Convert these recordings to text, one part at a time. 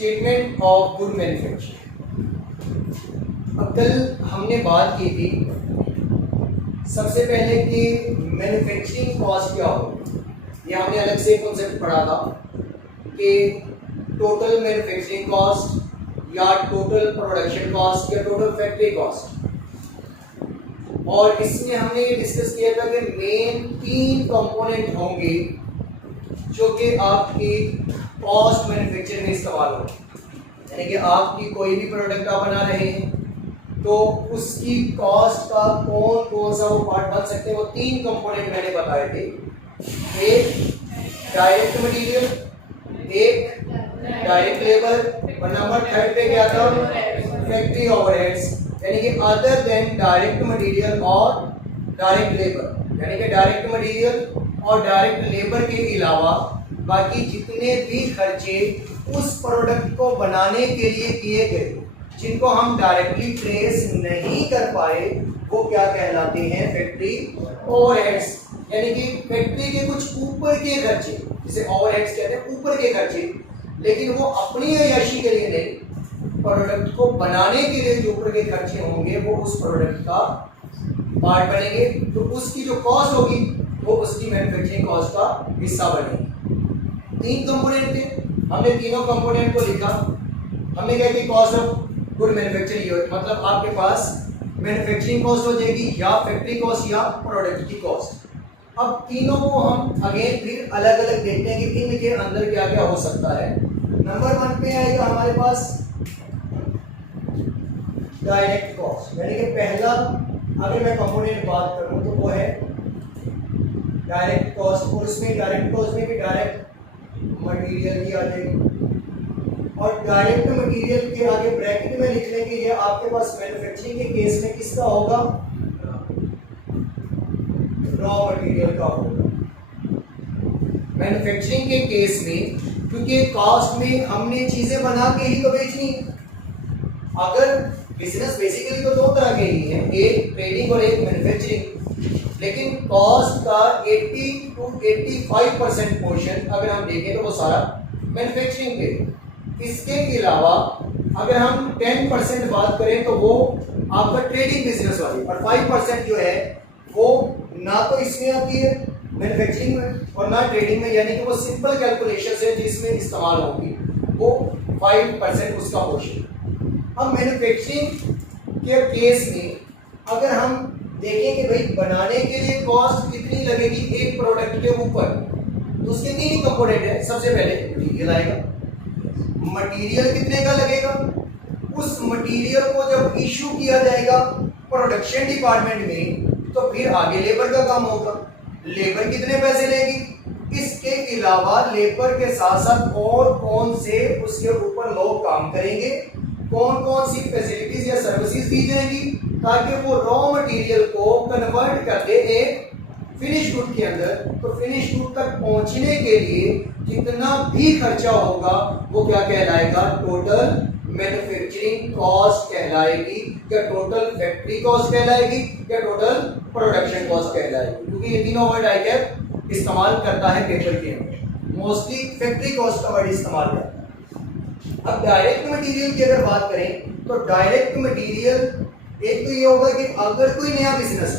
Statement of good manufacturing. अब कल हमने बात की थी सबसे पहले कि मैन्युफैक्चरिंग कॉस्ट क्या होगी। ये हमने अलग से कॉन्सेप्ट पढ़ा था कि टोटल मैन्युफैक्चरिंग कॉस्ट या टोटल प्रोडक्शन कॉस्ट या टोटल फैक्ट्री कॉस्ट। और इसमें हमने ये डिस्कस किया था कि मेन 3 कंपोनेंट होंगे जो कि आपकी कॉस्ट मैन्युफैक्चरिंग में इस्तेमाल हो। यानी कि आपकी कोई भी प्रोडक्ट आप बना रहे हैं तो उसकी कॉस्ट का कौन कौन सा वो पार्ट बन सकते हैं, वो 3 कंपोनेंट मैंने बताए थे। एक डायरेक्ट मटेरियल, एक डायरेक्ट लेबर और नंबर 3 पे क्या था, फैक्ट्री ओवरहेड्स। यानी कि अदर देन डायरेक्ट मटेरियल और डायरेक्ट लेबर, यानी कि डायरेक्ट मटेरियल और डायरेक्ट लेबर के अलावा बाकी जितने भी खर्चे उस प्रोडक्ट को बनाने के लिए किए गए जिनको हम डायरेक्टली ट्रेस नहीं कर पाए वो क्या कहलाते हैं, फैक्ट्री ओवरहेड्स। यानी कि फैक्ट्री के कुछ ऊपर के खर्चे, जिसे ओवरहेड्स कहते हैं, ऊपर के खर्चे, लेकिन वो अपनी अय्याशी के लिए नहीं, प्रोडक्ट को बनाने के लिए जो ऊपर के खर्चे होंगे वो उस प्रोडक्ट का पार्ट बनेंगे, तो उसकी जो कॉस्ट होगी वो उसकी मैन्युफैक्चरिंग कॉस्ट का हिस्सा बनेगी। 3 कंपोनेंट थे, हमने तीनों कंपोनेंट को लिखा। हमने कहा कि कॉस्ट ऑफ गुड मैन्युफैक्चरिंग, मतलब आपके पास मैन्युफैक्चरिंग कॉस्ट हो जाएगी या फैक्ट्री कॉस्ट या प्रोडक्ट की कॉस्ट। अब तीनों को हम अगेन फिर अलग अलग देखते हैं कि इनके अंदर क्या क्या हो सकता है। नंबर 1 पे आएगा हमारे पास डायरेक्ट कॉस्ट, यानी कि पहला अगर मैं कंपोनेंट बात करूं तो वो है डायरेक्ट कॉस्ट। और उसमें डायरेक्ट कॉस्ट में भी डायरेक्ट मटेरियल की आ जाएगी और डायरेक्ट मटेरियल के आगे ब्रैकेट में लिख लेंगे ये आपके पास मैन्युफैक्चरिंग के केस में किसका होगा, रॉ मटेरियल का होगा। मैन्युफैक्चरिंग के केस में क्योंकि कॉस्ट में हमने चीजें बना के ही तो बेचनी है। अगर बिजनेस बेसिकली तो 2 तरह के ही हैं, एक ट्रेडिंग और एक मैन्युफैक्चरिंग, लेकिन कॉस्ट का 80 to 85% पोर्शन अगर हम देखें तो वो सारा मैन्युफैक्चरिंग पे। इसके अलावा अगर हम 10% बात करें तो वो आपका ट्रेडिंग बिजनेस वाली, और 5% जो है वो ना तो इसमें आती है मैन्युफैक्चरिंग में और ना ट्रेडिंग में, यानी कि वो सिंपल कैलकुलेशन है जिसमें इस्तेमाल होगी, वो 5% उसका पोर्शन। अब मैन्युफैक्चरिंग के केस में अगर हम देखें कि भाई बनाने के लिए कॉस्ट कितनी लगेगी एक प्रोडक्ट के ऊपर, तो उसके 3 कंपोनेंट है। सबसे पहले मटेरियल आएगा, मटेरियल कितने का लगेगा, उस मटेरियल को जब इशू किया जाएगा प्रोडक्शन डिपार्टमेंट में तो फिर आगे लेबर का काम होगा, लेबर कितने पैसे लेगी। इसके अलावा लेबर के साथ साथ और कौन से उसके ऊपर लोग काम करेंगे, कौन कौन सी फैसिलिटीज या सर्विसेज दी जाएंगी ताकि वो रॉ मटेरियल को कन्वर्ट कर दे एक फिनिश गुड के अंदर। तो फिनिश गुड तक पहुंचने के लिए कितना भी खर्चा होगा वो क्या कहलाएगा, टोटल मैन्युफैक्चरिंग कॉस्ट कहलाएगी, या टोटल फैक्ट्री कॉस्ट कहलाएगी, या टोटल प्रोडक्शन कॉस्ट कहलाएगी। क्योंकि ये तीनों वर्ड ICAP इस्तेमाल करता है पेपर के अंदर, मोस्टली फैक्ट्री कॉस्ट का वर्ड इस्तेमाल करता है। अब डायरेक्ट मटेरियल की अगर बात करें तो डायरेक्ट मटेरियल एक तो ये होगा कि अगर कोई नया बिजनेस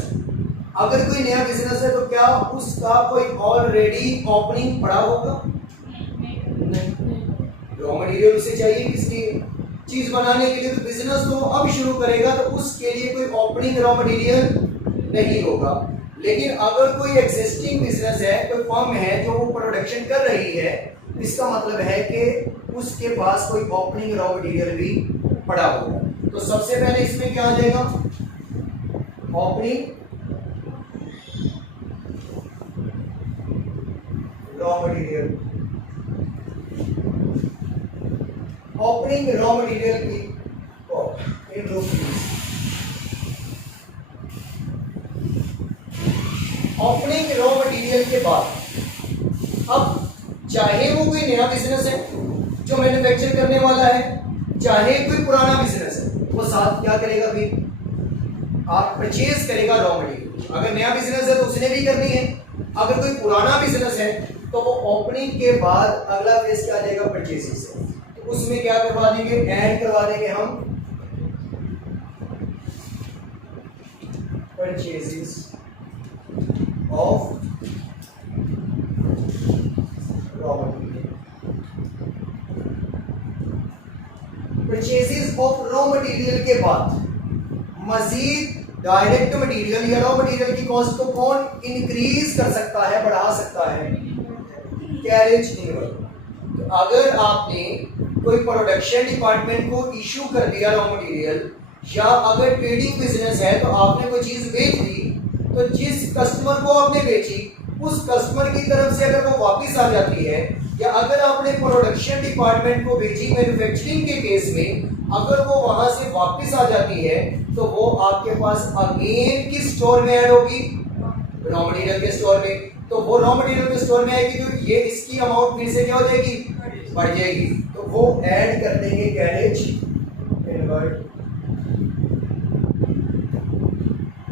है तो क्या उसका कोई ऑलरेडी ओपनिंग पड़ा होगा, रॉ मटेरियल उसे चाहिए किसकी चीज बनाने के लिए, तो बिजनेस तो अब शुरू करेगा तो उसके लिए कोई ओपनिंग रॉ मटेरियल नहीं होगा। लेकिन अगर कोई एग्जिस्टिंग बिजनेस है, कोई फर्म है जो वो प्रोडक्शन कर रही है, इसका मतलब है कि उसके पास कोई ओपनिंग रॉ मटेरियल भी पड़ा होगा। तो सबसे पहले इसमें क्या आ जाएगा, opening raw material. Opening raw material की in rupees. Opening raw material के बाद अब चाहे वो कोई नया बिजनेस है जो मैन्युफैक्चर करने वाला है, चाहे कोई पुराना बिजनेस है, वो साथ क्या करेगा, भी आप परचेज करेगा रॉ मटेरियल। अगर नया बिजनेस है तो उसने भी करनी है, अगर कोई पुराना बिजनेस है तो वो ओपनिंग के बाद अगला फेज क्या आ जाएगा, परचेजिंग से। तो उसमें क्या करवा देंगे, ऐड करवा देंगे हम purchases of raw material. Purchases of raw material के बाद मजीद डायरेक्ट मटेरियल या रॉ मटेरियल की कॉस्ट को कौन इंक्रीज कर सकता है, बढ़ा सकता है, कैरेज इनवर्ड। तो अगर आपने कोई प्रोडक्शन डिपार्टमेंट को इशू कर दिया रॉ मटेरियल, या अगर ट्रेडिंग बिजनेस है तो आपने कोई चीज बेच दी, तो जिस कस्टमर को आपने बेची उस कस्टमर की तरफ से अगर वो वापस आ जाती है, या अगर आपने प्रोडक्शन डिपार्टमेंट को बेची मैन्युफैक्चरिंग के केस में, अगर वो वहां से वापस आ जाती है तो वो आपके पास अगेन किस स्टोर में ऐड होगी, रॉ मटेरियल के स्टोर में। तो वो रॉ मटेरियल के स्टोर में आएगी तो ये इसकी अमाउंट फिर से क्या हो जाएगी, बढ़ जाएगी। तो वो ऐड कर देंगे कैरेज इनवर्ड,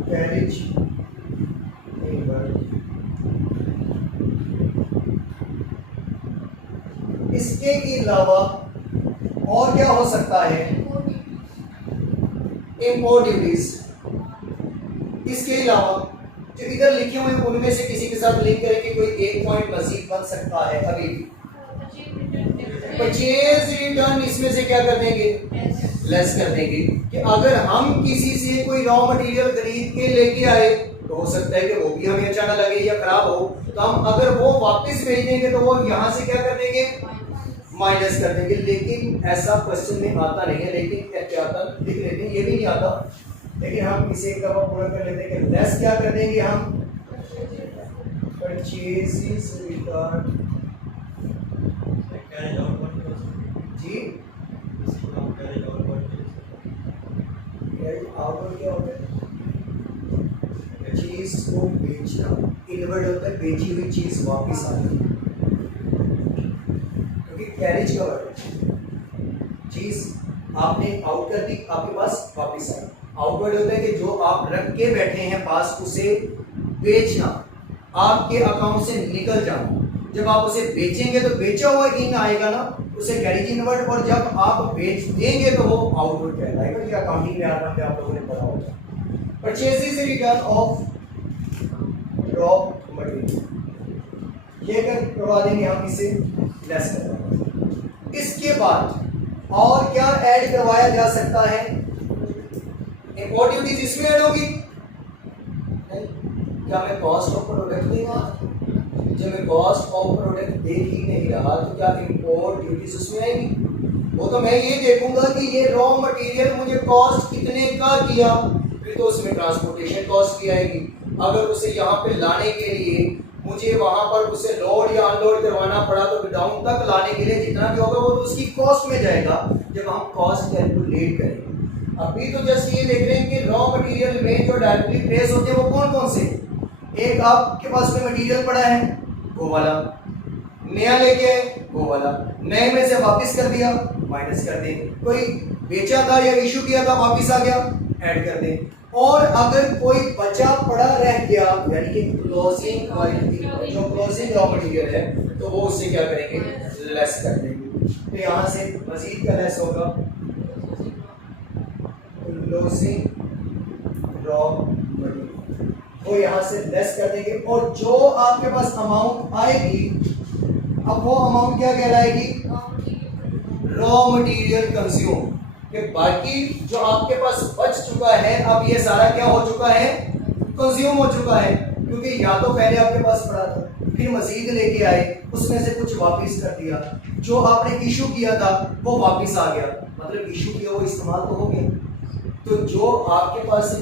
कैरेज इनवर्ड। इसके अलावा और क्या हो सकता है, इंपोर्ट ड्यूटीज। इसके अलावा जो इधर लिखे हुए उनमें से किसी के साथ लिंक करके कोई एक पॉइंट मजीद बन सकता है। अभी परचेज रिटर्न इसमें से क्या कर देंगे, लेस कर देंगे। कि अगर हम किसी से कोई रॉ मटेरियल खरीद के लेके आए तो हो सकता है कि वो भी हमें अच्छा ना लगे या खराब हो, तो हम अगर वो वापस भेज देंगे तो वो यहाँ से क्या कर देंगे, माइनस कर देंगे। लेकिन ऐसा क्वेश्चन में आता नहीं है, लेकिन एहतियातन लिख लेते हैं, ये भी नहीं आता, लेकिन हम इसे एक दफा पूरा कर लेते हैं कि लेस क्या कर देंगे हम, परचेजेस रिटर्न जी, आउटवर्ड क्या होता है, चीज को बेचना, इनवर्ड होता है बेची हुई चीज वापस आना, क्योंकि कैरेज का वर्ड है, चीज आपने आउट कर दी आपके पास वापस आई। आउटवर्ड होता है कि जो आप रख के बैठे हैं पास, उसे बेचना, आपके अकाउंट से निकल जाना। जब आप उसे बेचेंगे तो बेचा हुआ इन आएगा ना, उसे कैरेज इनवर्ड, और जब आप बेच देंगे तो वो आउटवर्ड कहलाएगा। ये अकाउंटिंग में आराम आप लोगों ने पढ़ा होगा। Purchases return of raw material, ये करवा देंगे हम, इसे लेस कर देंगे। इसके बाद और क्या ऐड करवाया जा सकता है, इंपोर्ट ड्यूटीज इसमें ऐड होगी। क्या मैं कॉस्ट ऑफ प्रोडक्ट देगा, जब मैं कॉस्ट ऑफ प्रोडक्ट देख ही नहीं रहा तो क्या इंपोर्ट ड्यूटीज उसमें आएगी। वो तो मैं ये देखूंगा कि ये रॉ मटेरियल मुझे कॉस्ट कितने का किया, फिर तो उसमें ट्रांसपोर्टेशन कॉस्ट भी आएगी। अगर उसे यहाँ पे लाने के लिए मुझे वहां पर उसे लोड या अनलोड करवाना पड़ा तो डाउन तक लाने के लिए जितना भी होगा वो तो उसकी कॉस्ट में जाएगा जब हम कॉस्ट कैलकुलेट करेंगे। अभी तो जस्ट ये देख रहे हैं कि रॉ मटेरियल में जो डायरेक्टली प्लेस होते हैं वो कौन कौन से, एक आपके पास में मटेरियल पड़ा है वो वाला, नया लेके आए वो वाला, नए में से वापस कर दिया माइनस कर दें, कोई बेचा था या इशू किया था वापस आ गया ऐड कर दें, और अगर कोई बचा पड़ा रह गया यानी कि क्लोजिंग जो क्लोजिंग रॉ मटेरियल है तो वो उससे क्या करेंगे, लेस कर देंगे। तो यहाँ से मजीद का लेस होगा क्लोजिंग रॉ मटेरियल, वो यहाँ से लेस कर देंगे। और जो आपके पास अमाउंट आएगी अब वो अमाउंट क्या कहलाएगी, रॉ मटेरियल कंज्यूम। कि बाकी जो आपके पास बच चुका है अब ये सारा क्या हो चुका है, कंज्यूम हो चुका है, क्योंकि या तो पहले आपके पास पड़ा था फिर मजीद लेके आए उसमें से कुछ वापस कर दिया, जो आपने इशू किया था वो वापस आ गया, मतलब इशू किया वो इस्तेमाल तो हो गया, तो जो आपके पास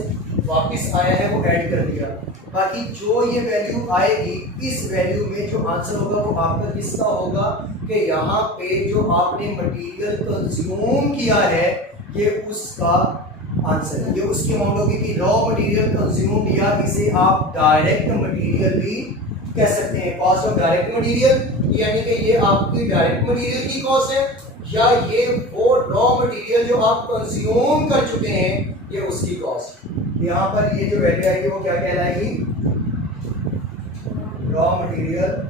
वापस आया है वो ऐड कर दिया। बाकी जो ये वैल्यू आएगी इस वैल्यू में जो आंसर होगा वो आपका किसका होगा कि यहाँ पे जो आपने मटेरियल कंज्यूम किया है ये उसका आंसर है, ये उसकी अमाउंट होगी कि रॉ मटेरियल कंज्यूम, या इसे आप डायरेक्ट मटेरियल भी कह सकते हैं, कॉस्ट ऑफ डायरेक्ट मटेरियल, यानी कि ये आपकी डायरेक्ट मटेरियल की कॉस्ट है, या ये वो रॉ मटेरियल जो आप कंज्यूम कर चुके हैं ये उसकी कॉस्ट। यहाँ पर ये जो वैल्यू आएगी वो क्या कहलाएगी, रॉ मटेरियल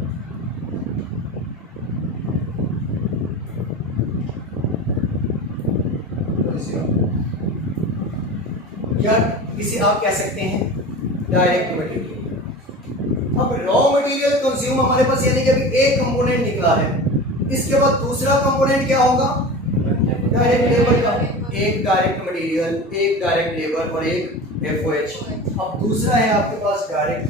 या इसे आप कह सकते हैं डायरेक्ट मटेरियल। अब रॉ मटेरियल कंज्यूम हमारे पास यानी कि अभी एक कंपोनेंट निकला है, इसके बाद दूसरा कंपोनेंट क्या होगा, डायरेक्ट लेबर का। एक डायरेक्ट मटेरियल, एक डायरेक्ट लेबर और एक FOH। अब दूसरा है आपके पास डायरेक्ट,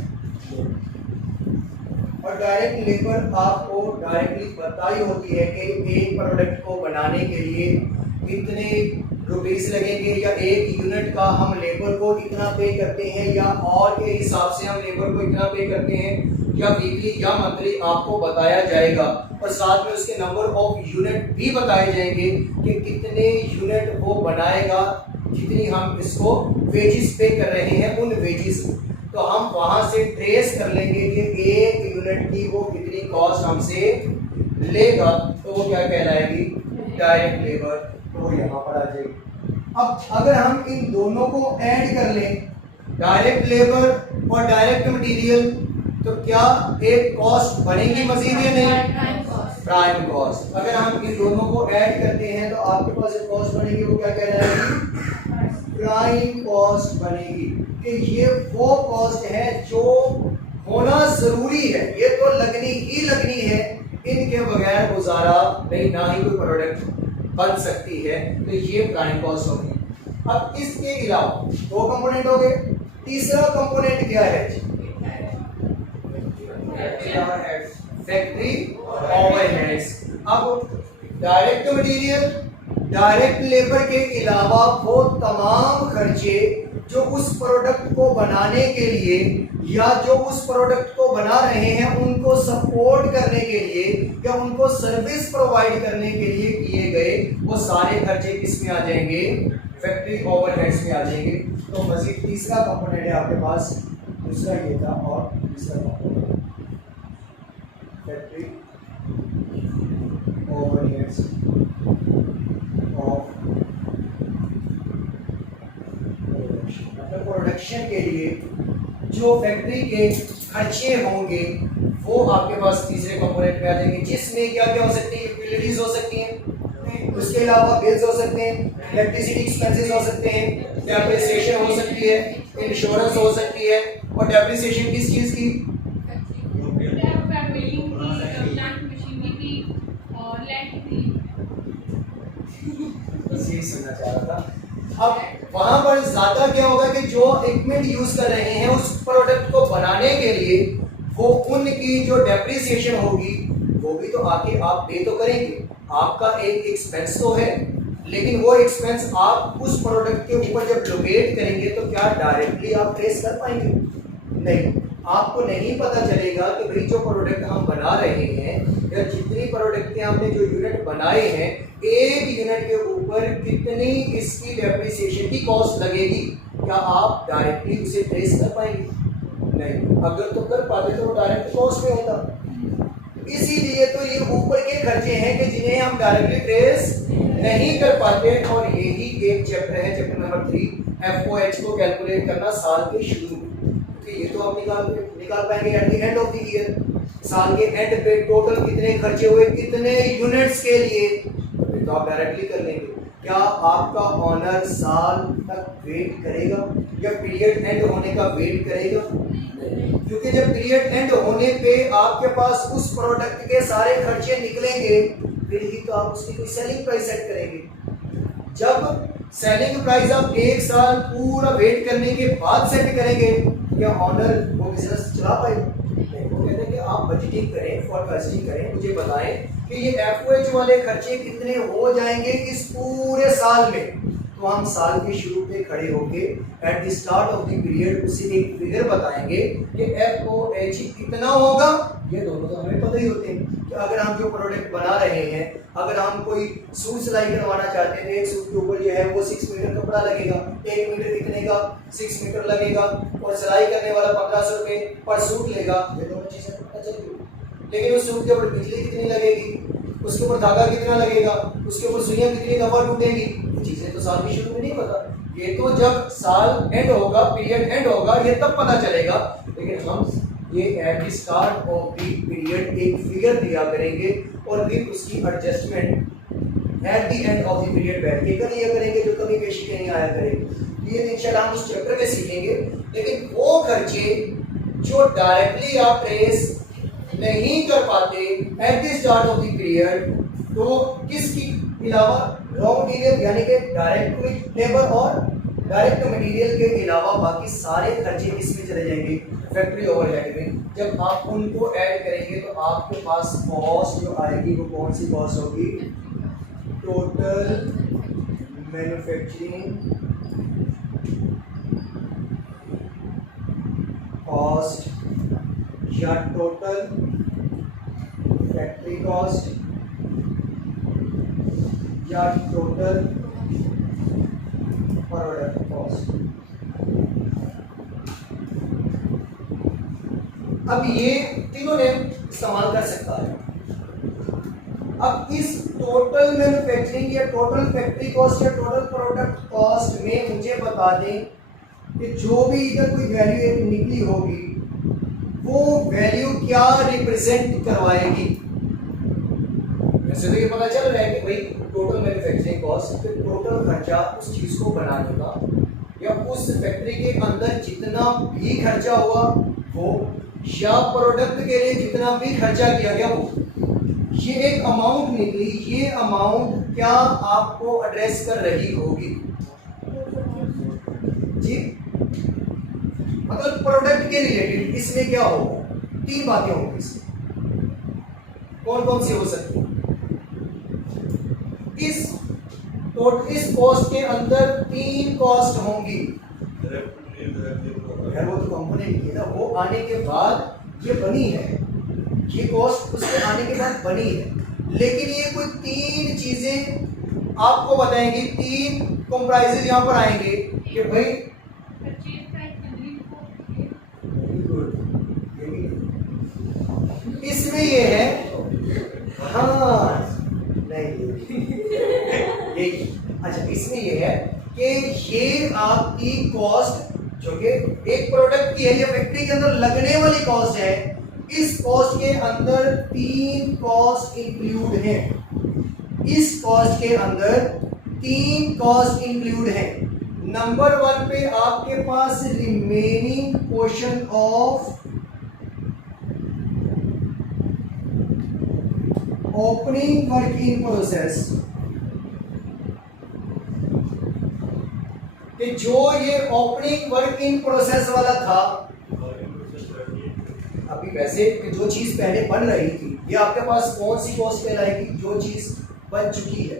और डायरेक्ट लेबर आपको डायरेक्टली पता ही होती है कि एक प्रोडक्ट को बनाने के लिए कितने रुपीस लगेंगे, या एक यूनिट का हम लेबर को इतना पे करते हैं, या और के हिसाब से हम लेबर को इतना पे करते हैं, या वीकली या मंथली आपको बताया जाएगा। और साथ में उसके नंबर ऑफ यूनिट भी बताए जाएंगे कि कितने यूनिट वो बनाएगा, कितनी हम इसको वेजेस पे कर रहे हैं उन वेजेस। तो हम वहां से ट्रेस कर लेंगे कि एक यूनिट की वो कितनी कॉस्ट हमसे लेगा, तो वो क्या कहलाएगी, डायरेक्ट लेबर। तो यहाँ पर आ जाएगी। अब अगर हम इन दोनों को ऐड कर लें, डायरेक्ट लेबर और डायरेक्ट मटेरियल, तो क्या एक कॉस्ट बनेगी मजीद या नहीं, प्राइम कॉस्ट। अगर हम इन दोनों को ऐड करते हैं तो आपके पास एक कॉस्ट बनेगी, वो क्या कहलाएगी, प्राइम कॉस्ट बनेगी। कि ये वो कॉस्ट है जो होना जरूरी है, ये तो लगनी ही लगनी है, इनके बगैर गुजारा नहीं, ना ही कोई प्रोडक्ट बन सकती है, तो ये प्राइम कॉस्ट होगी। अब इसके अलावा दो कंपोनेंट हो गए, तीसरा कंपोनेंट क्या है, फैक्ट्री ओवरहेड्स। अब डायरेक्ट मटेरियल, डायरेक्ट लेबर के अलावा वो तमाम खर्चे जो उस प्रोडक्ट को बनाने के लिए या जो उस प्रोडक्ट को बना रहे हैं उनको सपोर्ट करने के लिए या उनको सर्विस प्रोवाइड करने के लिए किए गए, वो सारे खर्चे किस में आ जाएंगे, फैक्ट्री ओवरहेड्स में आ जाएंगे। तो मजीद तीसरा कंपोनेंट है आपके पास, दूसरा ये था और तीसरा component factory overheads of production के लिए जो फैक्ट्री के खर्चे होंगे वो आपके पास तीसरे कंपोनेंट में आ जाएंगे, जिसमें क्या क्या हो सकती है, यूटिलिटीज हो सकती हैं, उसके अलावा बिल्स हो सकते हैं, इलेक्ट्रिसिटी एक्सपेंसेस हो सकते हैं, डेप्रिसिएशन हो सकती है, इंश्योरेंस हो सकती है। और डेप्रिसिएशन किस चीज की, यही सुनना चाह रहा था। अब वहां पर ज्यादा क्या होगा कि जो इक्विपमेंट यूज कर रहे हैं उस प्रोडक्ट को बनाने के लिए, वो उनकी जो डेप्रिसिएशन होगी वो भी तो आके आप पे तो करेंगे, आपका एक एक्सपेंस तो है, लेकिन वो एक्सपेंस आप उस प्रोडक्ट के ऊपर जब लोकेट करेंगे तो क्या डायरेक्टली आप ट्रेस कर पाएंगे, नहीं, आपको नहीं पता चलेगा कि भाई जो प्रोडक्ट हम बना रहे हैं या जितनी प्रोडक्ट के हमने जो यूनिट बनाए हैं, एक यूनिट के ऊपर कितनी इसकी डेप्रिसिएशन की कॉस्ट लगेगी, क्या आप डायरेक्टली उसे ट्रेस कर पाएंगे, नहीं। अगर तो कर पाते तो वो डायरेक्ट कॉस्ट में होता। इसीलिए तो ये ऊपर के खर्चे हैं कि जिन्हें हम डायरेक्टली ट्रेस नहीं कर पाते, और यही एक चैप्टर है, चैप्टर नंबर 3, FOH को कैलकुलेट करना साल के शुरू में। ये तो हम निकाल पाएंगे at the end of the year, साल के एंड पे टोटल कितने खर्चे हुए कितने यूनिट्स के लिए, तो आप डायरेक्टली कर लेंगे। क्या आपका ऑनर साल तक वेट करेगा या पीरियड एंड होने का वेट करेगा, क्योंकि जब पीरियड एंड होने पे आपके पास उस प्रोडक्ट के सारे खर्चे निकलेंगे, फिर ही तो आप उसकी कोई सेलिंग प्राइस सेट करेंगे। जब सेलिंग प्राइस आप एक साल पूरा वेट करने के बाद सेट करेंगे, क्या ऑनर वो बिजनेस चला पाएगा, वो कहते हैं कि आप बजटिंग करें, फॉरकास्टिंग करें, मुझे बताएं कि ये FOH वाले खर्चे कितने हो जाएंगे इस पूरे साल में। तो हम साल के शुरू पे खड़े होके at the start of the period उसे एक फिगर बताएंगे कि FOH कितना होगा। ये दोनों तो हमें पता ही होते हैं कि अगर हम जो प्रोडक्ट बना रहे हैं, अगर हम कोई सूट सिलाई करवाना चाहते हैं, एक सूट के ऊपर जो है वो 6 मीटर कपड़ा लगेगा, 1 मीटर कितने का 6 मीटर लगेगा, और सिलाई करने वाला 1500 रुपये पर सूट लेगा, ये दोनों चीजें पता चल गई। लेकिन उस सूट के ऊपर बिजली कितनी लगेगी, उसके ऊपर धागा कितना लगेगा, उसके ऊपर सुइयां कितनी दफा टूटेगी, ये चीजें तो साल के शुरू में नहीं पता। ये तो जब साल एंड होगा, पीरियड एंड होगा, ये तब पता चलेगा। लेकिन हम ये at the start of the period एक फिगर दिया करेंगे और फिर उसकी adjustment at the end of the period बैठ के कर लिया करेंगे, जो कभी पेशी के नहीं आया करेंगे। ये इंशाल्लाह हम उस चैप्टर में सीखेंगे। लेकिन वो खर्चे जो डायरेक्टली आप ट्रेस नहीं कर पाते at the start of the period, तो किसके अलावा रॉ मटेरियल यानी कि डायरेक्ट लेबर और डायरेक्ट मटेरियल के अलावा बाकी सारे खर्चे किसमें चले जाएंगे, फैक्ट्री ओवरहेड में। जब आप उनको ऐड करेंगे तो आपके पास कॉस्ट जो आएगी वो कौन सी कॉस्ट होगी, टोटल मैन्युफैक्चरिंग कॉस्ट या टोटल फैक्ट्री कॉस्ट या टोटल प्रोडक्ट कॉस्ट। अब ये तीनों नेम इस्तेमाल कर सकता है। अब इस टोटल मैन्युफैक्चरिंग या टोटल फैक्ट्री कॉस्ट या टोटल प्रोडक्ट कॉस्ट में मुझे बता दें कि जो भी इधर कोई वैल्यू एक निकली होगी वो वैल्यू क्या रिप्रेजेंट करवाएगी। वैसे तो ये पता चल रहा है कि भाई टोटल मैन्युफैक्चरिंग कॉस्ट टोटल खर्चा उस चीज को बनाने का या उस फैक्ट्री के अंदर जितना भी खर्चा हुआ वो या प्रोडक्ट के लिए जितना भी खर्चा किया गया वो, ये एक अमाउंट निकली। ये अमाउंट क्या आपको एड्रेस कर रही होगी जी, मतलब प्रोडक्ट के रिलेटेड इसमें क्या होगा, तीन बातें होंगी इसमें। कौन कौन सी हो सकती है? इस कॉस्ट के अंदर तीन कॉस्ट होंगी। वो तो कंपोनेंट की ना, वो आने के बाद ये बनी है, ये कॉस्ट उसके आने के बाद बनी है। लेकिन ये कोई तीन चीजें आपको बताएंगी, तीन कंप्राइजेज यहाँ पर आएंगे कि भाई इसमें ये है, हाँ नहीं ये अच्छा, इसमें ये है कि ये आपकी कॉस्ट जो कि एक प्रोडक्ट की है या फैक्ट्री के अंदर लगने वाली कॉस्ट है। इस कॉस्ट के अंदर तीन कॉस्ट इंक्लूड हैं। इस कॉस्ट के अंदर तीन कॉस्ट इंक्लूड हैं। नंबर 1 पे आपके पास remaining portion of opening work in process, कि जो ये ओपनिंग वर्क इन प्रोसेस वाला था, अभी वैसे कि जो चीज पहले बन रही थी, ये आपके पास कौन सी कॉस्ट कहलाएगी, जो चीज बन चुकी है।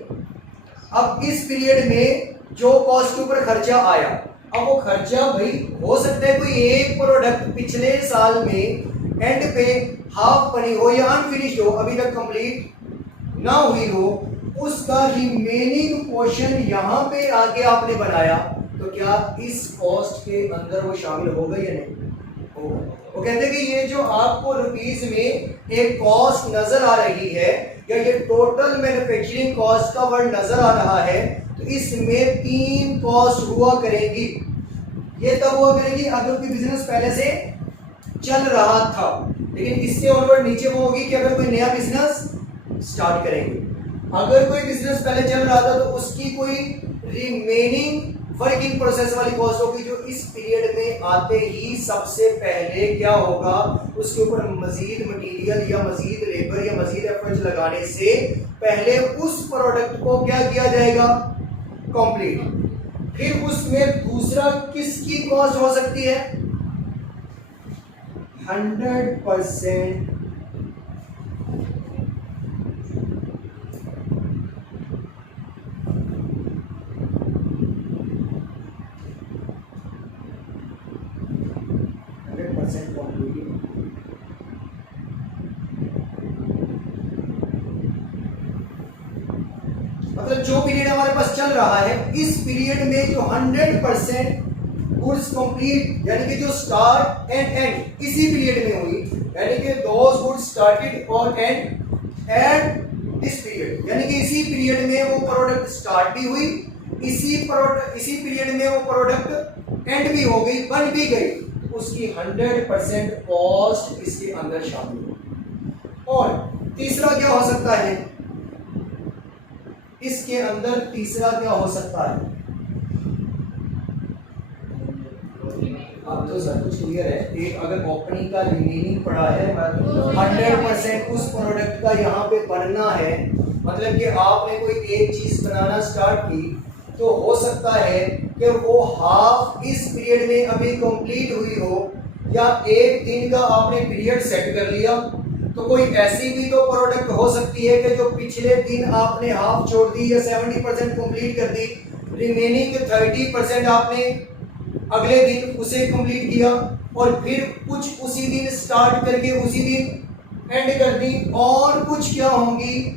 अब इस पीरियड में जो कॉस्ट के ऊपर खर्चा आया, अब वो खर्चा भाई हो सकता है कोई एक प्रोडक्ट पिछले साल में एंड पे हाफ बनी हो या अनफिनिश्ड हो, अभी तक कंप्लीट ना हुई हो, उसका रिमेनिंग पोर्शन यहाँ पे आके आपने बनाया, तो क्या इस कॉस्ट के अंदर वो शामिल होगा या नहीं होगा? वो कहते हैं कि ये जो आपको रुपीस में एक कॉस्ट नजर आ रही है या ये टोटल मैन्युफैक्चरिंग कॉस्ट का वर्ड नजर आ रहा है, तो इसमें तीन कॉस्ट हुआ करेगी। ये तब हुआ करेगी अगर कोई बिजनेस पहले से चल रहा था, लेकिन इससे ऑनवर्ड नीचे वो होगी कि अगर कोई नया बिजनेस स्टार्ट करेंगे। अगर कोई बिजनेस पहले चल रहा था तो उसकी कोई रिमेनिंग वर्क इन प्रोसेस वाली कॉस्ट होगी, जो इस पीरियड में आते ही सबसे पहले क्या होगा, उसके ऊपर मजीद मटेरियल या मजीद लेबर या मजीद एफर्ट लगाने से पहले उस प्रोडक्ट को क्या किया जाएगा, कंप्लीट। फिर उसमें दूसरा किसकी कॉस्ट हो सकती है, 100% मतलब जो पीरियड हमारे पास चल रहा है, इस पीरियड में जो 100% गुड्स कंप्लीट, यानी कि जो स्टार्ट एंड एंड इसी पीरियड में हुई, यानी कि दोज गुड्स स्टार्टेड और एंड एट दिस पीरियड, यानी कि इसी पीरियड में वो प्रोडक्ट स्टार्ट भी हुई, इसी पीरियड में वो प्रोडक्ट एंड भी हो गई, बन भी गई, उसकी 100% कॉस्ट इसके अंदर शामिल होगी। और तीसरा क्या हो सकता है, इसके अंदर तीसरा क्या हो सकता है, तो सब कुछ क्लियर है। एक अगर ओपनिंग का रिमेनिंग पड़ा है 100% उस प्रोडक्ट का यहाँ पे बनना है, मतलब कि आपने कोई एक चीज बनाना स्टार्ट की तो हो सकता है कि वो हाफ इस पीरियड में अभी कंप्लीट हुई हो, या एक दिन का आपने पीरियड सेट कर लिया, तो कोई ऐसी भी तो प्रोडक्ट हो सकती है कि जो पिछले दिन आपने हाफ छोड़ दी या 70% कंप्लीट कर दी, रिमेनिंग 30% आपने अगले दिन उसे कंप्लीट किया, और फिर कुछ उसी दिन स्टार्ट करके उसी दिन एंड कर दी, और कुछ क्या होंगी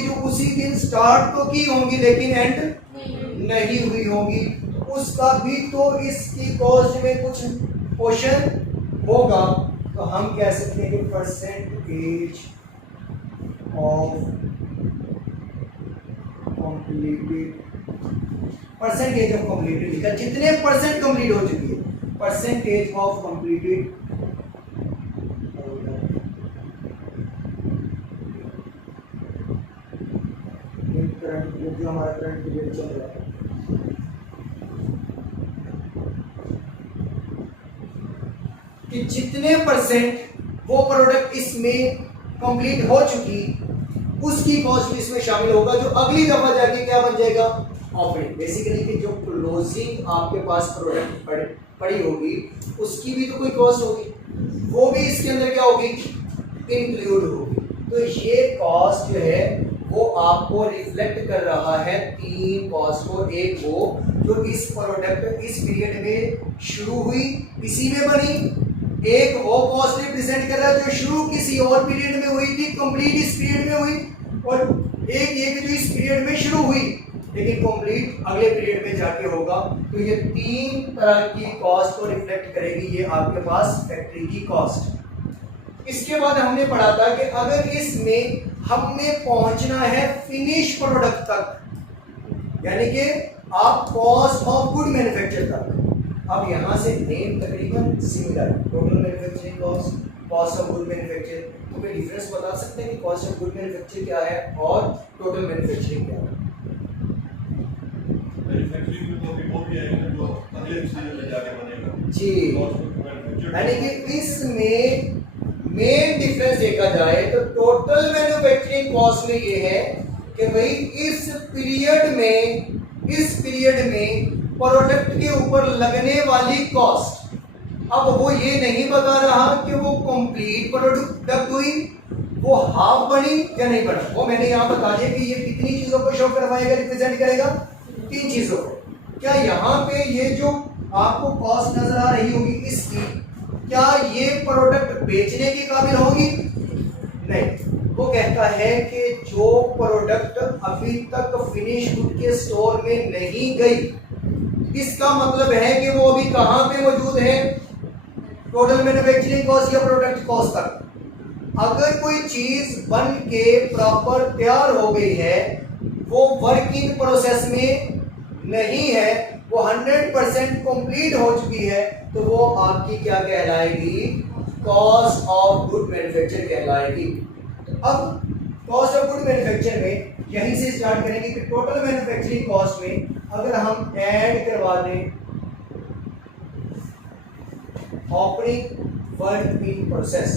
जो उसी दिन स्टार्ट तो की होंगी लेकिन एंड नहीं हुई होंगी, उसका भी तो इसकी कॉस्ट में कुछ पोर्शन होगा। तो हम कह सकते हैं कि परसेंटेज ऑफ कंप्लीटेड लिखा, जितने परसेंट कंप्लीट हो चुकी है, परसेंटेज ऑफ कंप्लीटेड करंट, जो हमारा करंट पीरियड चल रहा है, कि जितने परसेंट वो प्रोडक्ट इसमें कंप्लीट हो चुकी, उसकी कॉस्ट भी इसमें शामिल होगा, जो अगली दफा जाके क्या बन जाएगा, ऑपरेट। बेसिकली कि जो क्लोजिंग आपके पास प्रोडक्ट पड़ी होगी उसकी भी तो कोई कॉस्ट होगी, वो भी इसके अंदर क्या होगी, इंक्लूड होगी। तो ये कॉस्ट जो है वो आपको रिफ्लेक्ट कर रहा है तीन कॉस्ट को। एक वो जो इस प्रोडक्ट इस पीरियड में शुरू हुई इसी में बनी, एक वो कॉस्ट रिप्रेजेंट कर रहा है जो शुरू किसी और पीरियड में हुई थी, कंप्लीट इस पीरियड में हुई, और एक ये जो इस पीरियड में शुरू हुई लेकिन कंप्लीट अगले पीरियड में जाके होगा। तो ये तीन तरह की कॉस्ट को रिफ्लेक्ट करेगी ये आपके पास फैक्ट्री की कॉस्ट। इसके बाद हमने पढ़ा था कि अगर इसमें हमने पहुंचना है फिनिश प्रोडक्ट तक, यानी कि आप कॉस्ट ऑफ गुड मैन्युफैक्चर तक, अब यहां से नेम तकरीबन similar, total manufacturing cost, cost of good manufacture, तो कोई डिफरेंस बता सकते हैं कि कॉस्ट ऑफ गुड मैन्युफैक्चर क्या है और टोटल मैन्युफैक्चरिंग क्या है? मैन्युफैक्चरिंग में तो अभी वो भी आएगा जो अगले सीजन में जाके बनेगा जी, यानी कि इसमें मेन डिफरेंस देखा जाए तो टोटल मैन्युफैक्चरिंग कॉस्ट में ये है कि भाई इस पीरियड में प्रोडक्ट के ऊपर लगने वाली कॉस्ट, अब वो ये नहीं बता रहा कि वो कंप्लीट प्रोडक्ट हुई, वो हाफ बनी या नहीं बना, वो मैंने यहाँ बता दिया कि ये कितनी चीजों को शो करवाएगा, रिप्रेजेंट करेगा, तीन चीजों को। क्या यहाँ पे ये जो आपको कॉस्ट नजर आ रही होगी इसकी, क्या ये प्रोडक्ट बेचने के काबिल होगी? नहीं। वो कहता है कि जो प्रोडक्ट अभी तक फिनिश गुड के स्टोर में नहीं गई, इसका मतलब है कि वो अभी कहां पे मौजूद है, टोटल मैन्युफैक्चरिंग कॉस्ट या प्रोडक्ट कॉस्ट तक। अगर कोई चीज बन के प्रॉपर तैयार हो गई है, वो वर्क इन प्रोसेस में नहीं है, वो 100% कंप्लीट हो चुकी है, तो वो आपकी क्या कहलाएगी, कॉस्ट ऑफ गुड मैन्युफैक्चर कहलाएगी। अब कॉस्ट ऑफ गुड मैन्युफैक्चर में यहीं से स्टार्ट करेंगे कि टोटल मैन्युफैक्चरिंग कॉस्ट में अगर हम ऐड करवा दें ऑपरेटिंग वर्क इन प्रोसेस,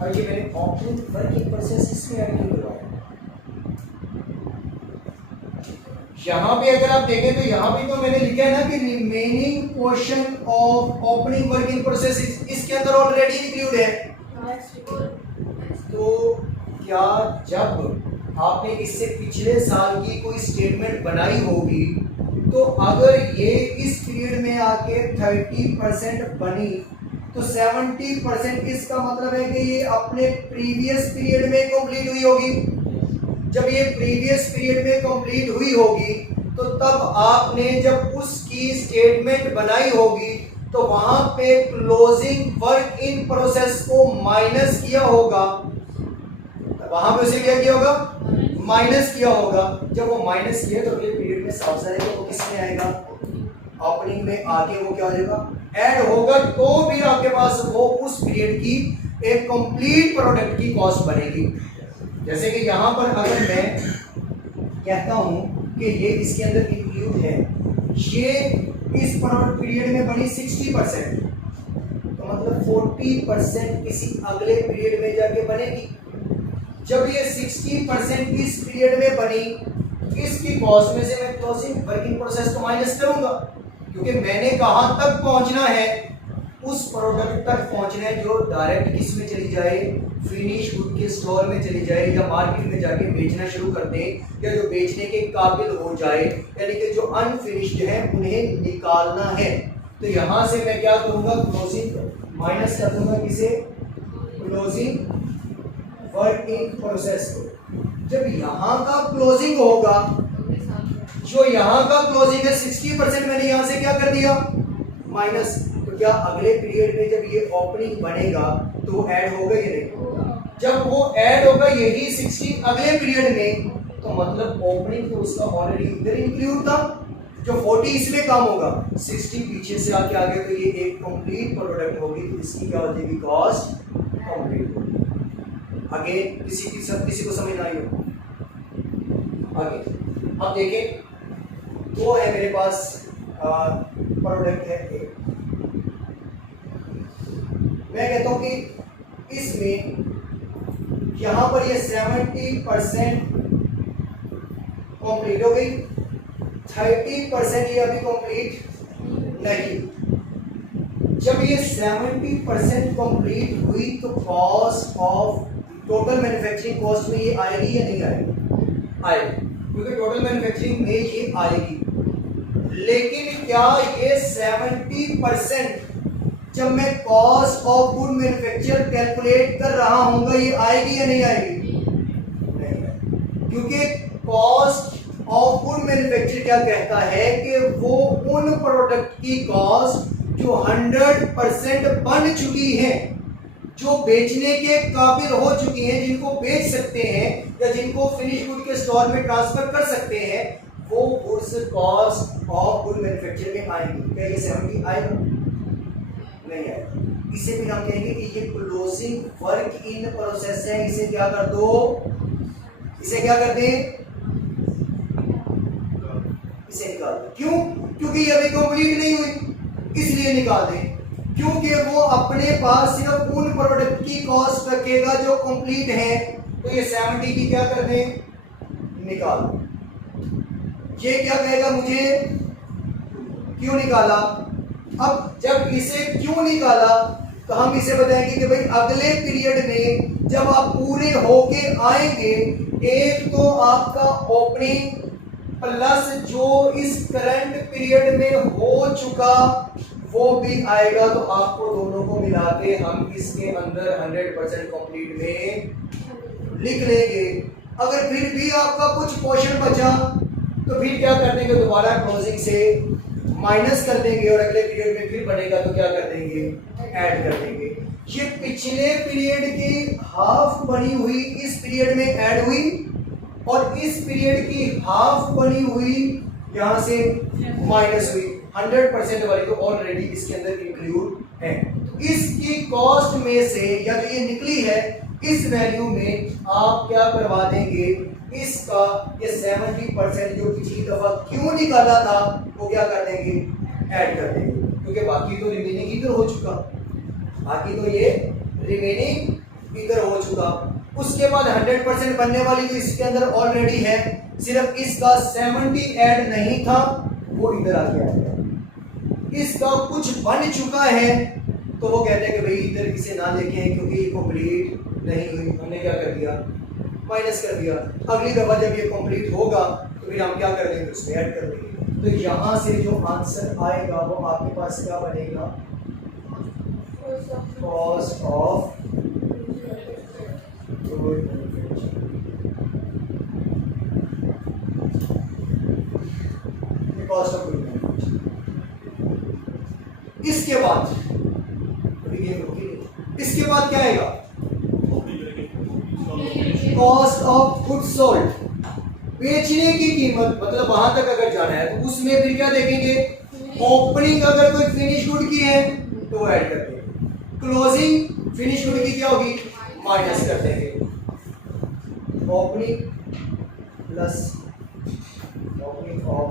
और ये मैंने ऑपरेटिंग वर्क इन प्रोसेस इसमें ऐड क्यों करवाया, यहां पे अगर आप देखें तो यहां पे तो मैंने लिखा है ना कि remaining portion of opening work in process इसके अंदर ऑलरेडी इंक्लूड है। तो क्या जब आपने इससे पिछले साल की कोई स्टेटमेंट बनाई होगी, तो अगर ये इस पीरियड में आके 30% बनी, तो 70% इसका मतलब है कि ये अपने प्रीवियस पीरियड में कंप्लीट हुई होगी। जब ये प्रीवियस पीरियड में कंप्लीट हुई होगी, तो तब आपने जब उसकी स्टेटमेंट बनाई होगी, तो वहां पे क्लोजिंग वर्क इन प्रोसेस को माइनस किया होगा, वहां पे उसे क्या किया होगा, माइनस किया होगा। जब वो माइनस किया तो अगले पीरियड में साफ जाएगा, वो किसमें आएगा, ओपनिंग में आके वो क्या हो जाएगा, ऐड होगा, तो फिर आपके पास वो उस पीरियड की एक कंप्लीट प्रोडक्ट की कॉस्ट बनेगी। जैसे कि यहां पर अगर मैं कहता हूं कि ये इसके अंदर इंक्लूड है, ये इस पीरियड में बनी 60%, तो मतलब 40% किसी अगले पीरियड में जाके बनेगी। जब ये 60% इस पीरियड में बनी, इसकी कॉस्ट में से मैं क्लोजिंग वर्किंग प्रोसेस को माइनस करूंगा, क्योंकि मैंने कहां तक पहुंचना है, उस प्रोडक्ट तक पहुंचना है जो डायरेक्ट किस में चली जाए, फिनिश गुड के स्टोर में चली जाए, या मार्केट में जाके बेचना शुरू कर दे, या जो बेचने के काबिल हो जाए, यानी कि जो अनफिनिश्ड है उन्हें निकालना है। तो यहां से मैं क्या करूंगा, क्लोजिंग माइनस कर दूंगा, किसे, क्लोजिंग वर्किंग प्रोसेस को। जब यहां का क्लोजिंग होगा, जो यहां का क्लोजिंग है 60%, मैंने यहां से क्या कर दिया, माइनस। तो क्या अगले पीरियड में जब ये ओपनिंग बनेगा तो ऐड होगा या नहीं? जब वो ऐड होगा यही 60 अगले पीरियड में, तो मतलब ओपनिंग तो उसका ऑलरेडी इधर इंक्लूड था, जो 40 इसमें काम होगा, 60 पीछे से आके आगे, तो ये एक कंप्लीट प्रोडक्ट होगी, तो इसकी क्या हो जाएगी, कॉस्ट कंप्लीट होगी। आगे किसी को समझ ना आई हो? आगे अब देखें, दो है मेरे पास प्रोडक्ट है एक। मैं कहता हूं कि इसमें यहां पर ये 70% कंप्लीट हो गई, 30% ये अभी कंप्लीट नहीं। जब ये 70% कंप्लीट हुई तो cost of total manufacturing cost में ये आएगी या नहीं आएगी? आएगी, क्योंकि टोटल मैन्युफैक्चरिंग में ये आएगी। लेकिन क्या ये 70% जब मैं cost of good manufacture calculate कर रहा हूंगा, ये आएगी या नहीं आएगी? नहीं आएगी, क्योंकि कॉस्ट ऑफ गुड मैन्युफैक्चर क्या कहता है कि वो उन प्रोडक्ट की कॉस्ट जो 100% बन चुकी है, जो बेचने के काबिल हो चुकी हैं, जिनको बेच सकते हैं या जिनको फिनिश गुड के स्टोर में ट्रांसफर कर सकते हैं, वो goods cost of good manufacture में आएंगी। क्या ये 70 आएगा? नहीं आएगा। इसे भी हम कहेंगे कि ये क्लोजिंग वर्क इन प्रोसेस है। इसे क्या कर दो, इसे क्या कर दे, इसे निकाल दो। क्यों? क्योंकि ये अभी कंप्लीट नहीं हुई, इसलिए निकाल दें। क्योंकि वो अपने पास सिर्फ उन प्रोडक्ट की कॉस्ट रखेगा जो कंप्लीट है, तो ये 70 की क्या कर दें, निकाल दो। ये क्या कहेगा मुझे, क्यों निकाला। अब जब इसे क्यों निकाला, तो हम इसे बताएंगे कि भाई अगले पीरियड में जब आप पूरे होके आएंगे, एक तो आपका ओपनिंग प्लस जो इस करंट पीरियड में हो चुका वो भी आएगा, तो आपको दोनों को मिला के हम इसके अंदर 100% कंप्लीट में लिख लेंगे। अगर फिर भी आपका कुछ पोर्शन बचा तो फिर क्या कर देंगे, दोबारा क्लोजिंग से माइनस कर देंगे और अगले पीरियड में फिर बनेगा तो क्या कर देंगे, ऐड कर देंगे। ये पिछले पीरियड की हाफ बनी हुई इस पीरियड में ऐड हुई और इस पीरियड की हाफ बनी हुई यहां से माइनस हुई। 100% वाली तो ऑलरेडी इसके अंदर इंक्लूड है। तो इसकी कॉस्ट में से या जो ये निकली है इस वैल्यू में आप क्या करवा देंगे, इसका ये 70% जो पिछली दफा क्यों निकाला था वो क्या कर देंगे, ऐड कर देंगे, क्योंकि बाकी तो रिमेनिंग इधर हो चुका, बाकी तो ये रिमेनिंग इधर हो चुका। उसके बाद 100% बनने वाली जो इसके अंदर ऑलरेडी है, सिर्फ इसका 70 ऐड नहीं था, वो इधर आ गया। इसका कुछ बन चुका है तो वो कहते हैं कि भाई इधर इसे ना देखें क्योंकि ये कंप्लीट नहीं हुई, हमने क्या कर दिया, माइनस कर दिया। अगली दफा जब ये कंप्लीट होगा तो फिर हम क्या कर देंगे, उसमें ऐड कर देंगे। तो यहाँ से जो आंसर आएगा वो आपके पास क्या बनेगा, cost of good manufacturing, cost of good manufacturing. इसके बाद इसके बाद क्या आएगा, कॉस्ट ऑफ गुड सोल्ड, बेचने की कीमत, मतलब वहां तक अगर जाना है तो उसमें फिर क्या देखेंगे, ओपनिंग अगर कोई फिनिश गुड की है तो वो ऐड कर देंगे, क्लोजिंग फिनिश गुड की क्या होगी, माइनस कर देंगे। Opening plus opening of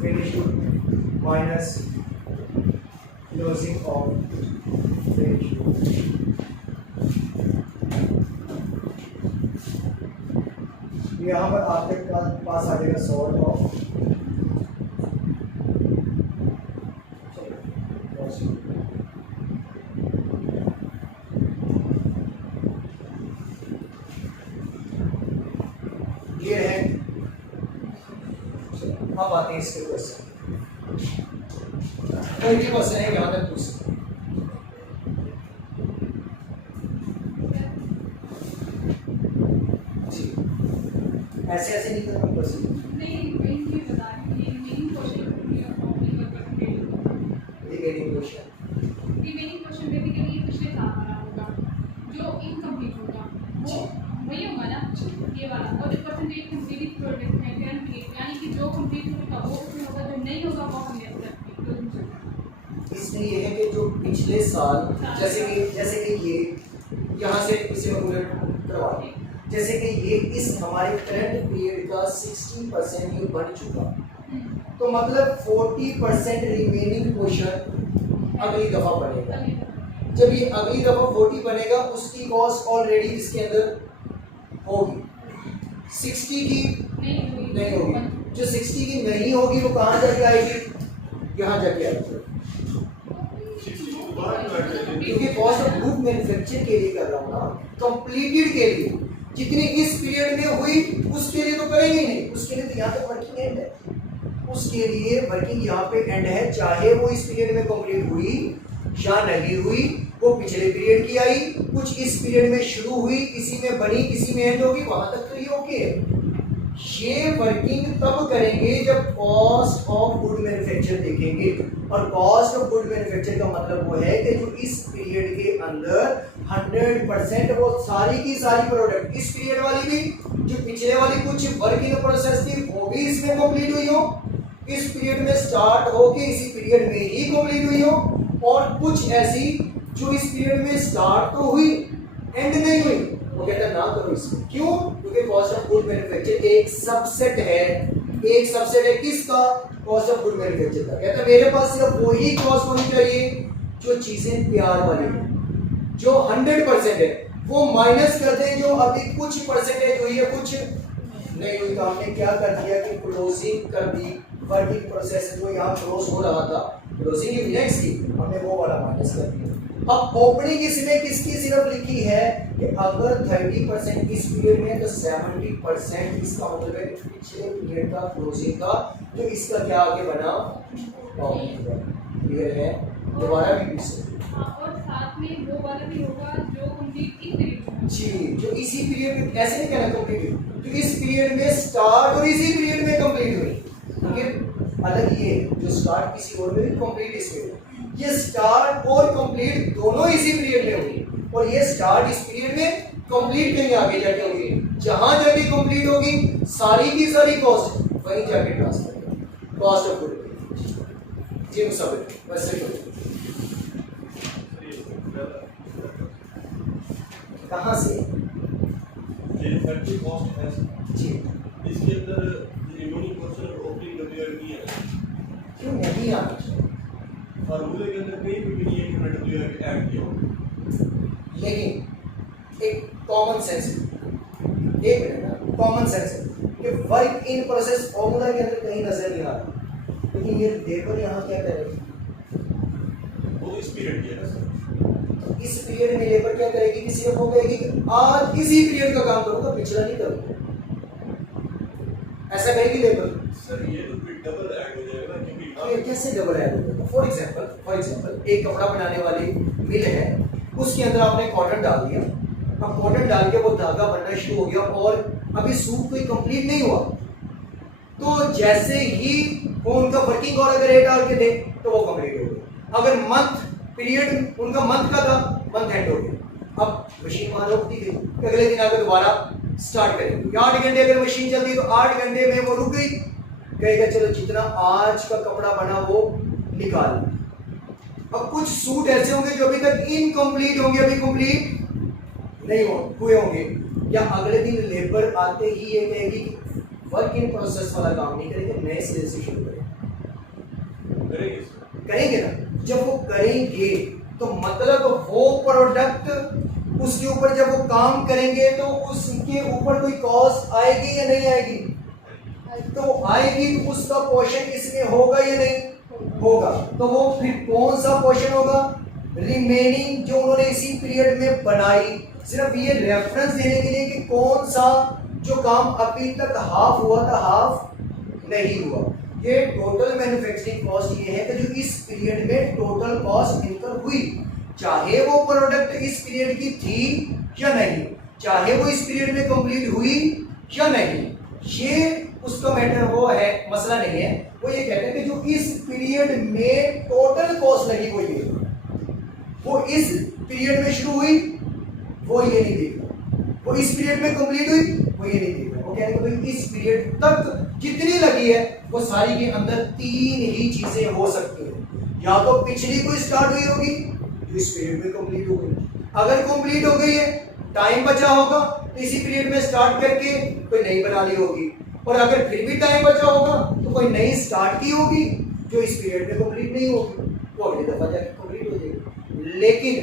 finish good minus closing of ratio. यहाँ पर आपके पास आ जाएगा सॉल्व ऑफ ये है। अब आते हैं इसके क्वेश्चन। कोई भी क्वेश्चन है यहाँ तक पूछ सकते हैं। जी ऐसे ऐसे नहीं करना क्वेश्चन। नहीं मैं ये बता रही हूँ remaining question remaining question basically पिछले साल वाला होगा जो इनकम्प्लीट होगा वो वही होगा ना ये वाला, और जो परसेंटेज कंप्लीट प्रोडक्ट है यानी कि जो कंप्लीट होगा वो उसमें होगा, जो नहीं होगा वो हम ले सकते हैं। इसमें ये है कि जो पिछले साल जैसे कि ये यहाँ से किसी ने बुलेट करवा दी, जैसे कि ये इस हमारे करंट पीरियड का 60% ये बन चुका, तो मतलब 40% रिमेनिंग क्वेश्चन अगली दफा बनेगा। जब ये अगली दफा 40 बनेगा उसकी कॉस्ट ऑलरेडी इसके अंदर होगी, 60 की नहीं होगी। जो 60 की नहीं होगी वो कहाँ जाके आएगी, यहाँ जाके आएगी, क्योंकि कॉस्ट ऑफ गुड मैन्युफैक्चर के लिए कर रहा हूँ ना, कंप्लीटेड के लिए। जितनी इस पीरियड में हुई उसके लिए तो करेंगे ही नहीं, उसके लिए तो यहाँ तक वर्किंग एंड है, उसके लिए वर्किंग यहाँ पे एंड है, चाहे वो इस पीरियड में कंप्लीट हुई या नहीं हुई, वो पिछले पीरियड की आई, कुछ इस पीरियड में शुरू हुई, किसी में बनी किसी में एंड होगी, वहां तक तो ये ओके है। ये वर्किंग तब करेंगे जब कॉस्ट ऑफ गुड मैन्युफैक्चर देखेंगे, और कॉस्ट ऑफ गुड मैन्युफैक्चर का मतलब वो है कि जो इस पीरियड के अंदर 100% वो सारी की सारी प्रोडक्ट, इस पीरियड वाली भी, जो पिछले वाली कुछ वर्किंग प्रोसेस थी वो भी इसमें कंप्लीट हुई हो, इस पीरियड में स्टार्ट होके इसी पीरियड में ही कंप्लीट हुई हो, और कुछ ऐसी जो इस पीरियड में स्टार्ट तो हुई एंड नहीं हुई, वो कहता ना करो इसको। क्यों? क्योंकि कॉस्ट ऑफ गुड मैन्युफैक्चर एक सबसेट है किसका, कॉस्ट ऑफ गुड मैन्युफैक्चर का। कहता मेरे पास सिर्फ वही कॉस्ट होनी चाहिए जो चीजें तैयार वाली है, जो 100% है, वो माइनस कर दें जो अभी कुछ परसेंटेज हुई है कुछ नहीं हुई। तो हमने क्या कर दिया कि क्लोजिंग कर दी, वर्किंग प्रोसेस जो यहाँ क्लोज हो रहा था, क्लोजिंग की नेक्स्ट की हमने वो वाला माइनस कर दिया। अब ओपनिंग इसमें किसकी सिर्फ लिखी है कि अगर 30% इस पीरियड में तो 70% इसका मतलब है पिछले पीरियड का क्लोजिंग का, जो इसका क्या आगे बना क्लियर है। दोबारा भी पीछे और साथ में वो वाला भी होगा जो कंप्लीट इस पीरियड में जी, जो इसी पीरियड में, ऐसे नहीं कहना कंप्लीट हुई, जो इस पीरियड में स्टार्ट और इसी पीरियड में कंप्लीट हुई, क्योंकि अलग ये जो स्टार्ट किसी और में भी कंप्लीट इसमें, ये स्टार्ट और कंप्लीट दोनों इसी पीरियड में हुई, और ये स्टार्ट इस पीरियड में कंप्लीट कहीं आगे जाके होगी, जहां जाके कंप्लीट होगी सारी की सारी कॉस्ट वहीं जाके ट्रांसफर होगी, कॉस्ट ऑफ गुड जी सब वैसे कहां से ये फैक्ट्री कॉस्ट है जी, इसके अंदर रिमेनिंग क्वेश्चन ओपनिंग डब्ल्यूआर की है, क्यों नहीं आना चाहिए, फार्मूले के अंदर कहीं भी नहीं है कि हमने डब्ल्यूआर ऐड किया हो। लेकिन एक कॉमन सेंस, एक मिनट ना, कॉमन सेंस है कि वर्क इन प्रोसेस फॉर्मूला के अंदर कहीं नजर नहीं आ रहा, लेकिन ये लेबर यहाँ क्या करेगी, वो तो इस पीरियड की है ना सर। इस पीरियड में लेबर क्या करेगी कि सिर्फ वो कहेगी कि आज इसी पीरियड का काम करूंगा, पिछला नहीं करूंगा, ऐसा कहेगी लेबर। सर ये तो फिर डबल ऐड हो जाएगा ना, क्योंकि ये कैसे डबल ऐड होगा? फॉर एग्जांपल एक कपड़ा बनाने वाली मिल है, उसके अंदर आपने कॉटन डाल दिया, अब कॉटन डाल के वो धागा बनना शुरू हो गया और अभी सूट कोई कंप्लीट नहीं हुआ, तो जैसे ही वो उनका वर्किंग और अगर डाल के दे तो वो कंप्लीट हो गया। अगर मंथ पीरियड उनका मंथ का था, मंथ एंड हो गया, अब मशीन वहां रोक दी गई, अगले दिन आकर दोबारा स्टार्ट करेंगे। 8 घंटे अगर मशीन चलती तो 8 घंटे में वो रुक गई, कहेगा चलो जितना आज का कपड़ा बना वो निकाल। अब कुछ सूट ऐसे होंगे जो अभी तक इनकम्प्लीट होंगे, अभी कंप्लीट नहीं हुए होंगे, या अगले दिन लेबर आते ही ये कहेगी कि वर्क इन प्रोसेस वाला काम नहीं करेंगे, नए सिरे से शुरू करेंगे। करेंगे सर। करेंगे ना। जब वो करेंगे तो मतलब वो प्रोडक्ट उसके ऊपर जब वो काम करेंगे तो उसके ऊपर कोई कॉस्ट आएगी या नहीं आएगी? तो आएगी, तो उसका पोर्शन इसमें होगा या नहीं होगा? तो वो फिर कौन सा पोर्शन होगा? रिमेनिंग जो उन्होंने इसी पीरियड में बनाई। सिर्फ ये रेफरेंस देने के लिए कि कौन सा जो काम अभी तक हाफ हुआ था हाफ नहीं हुआ। ये टोटल मैन्युफैक्चरिंग कॉस्ट ये है कि जो इस पीरियड में टोटल कॉस्ट इनकर हुई, चाहे वो प्रोडक्ट इस पीरियड की थी या नहीं, चाहे वो इस पीरियड में कंप्लीट हुई या नहीं, ये उसका मैटर वो है, मसला नहीं है। वो ये कहते हैं कि जो इस पीरियड में टोटल कॉस्ट लगी हुई है वो इस पीरियड में शुरू हुई, वो ये नहीं देखा, वो इस पीरियड में कंप्लीट हुई, वो ये नहीं देखा। वो कह रहे हैं भाई इस पीरियड तक जितनी लगी है वो सारी के अंदर तीन ही चीजें हो सकती हैं। या तो पिछली कोई स्टार्ट हुई होगी जो इस पीरियड में कंप्लीट हो गई, अगर कंप्लीट हो गई है टाइम बचा होगा तो इसी पीरियड में स्टार्ट करके कोई नई बना ली होगी, और अगर फिर भी टाइम बचा होगा तो कोई नई स्टार्ट की होगी जो इस पीरियड में कंप्लीट नहीं होगी, वो अगली दफा जाकर कंप्लीट हो जाएगी। लेकिन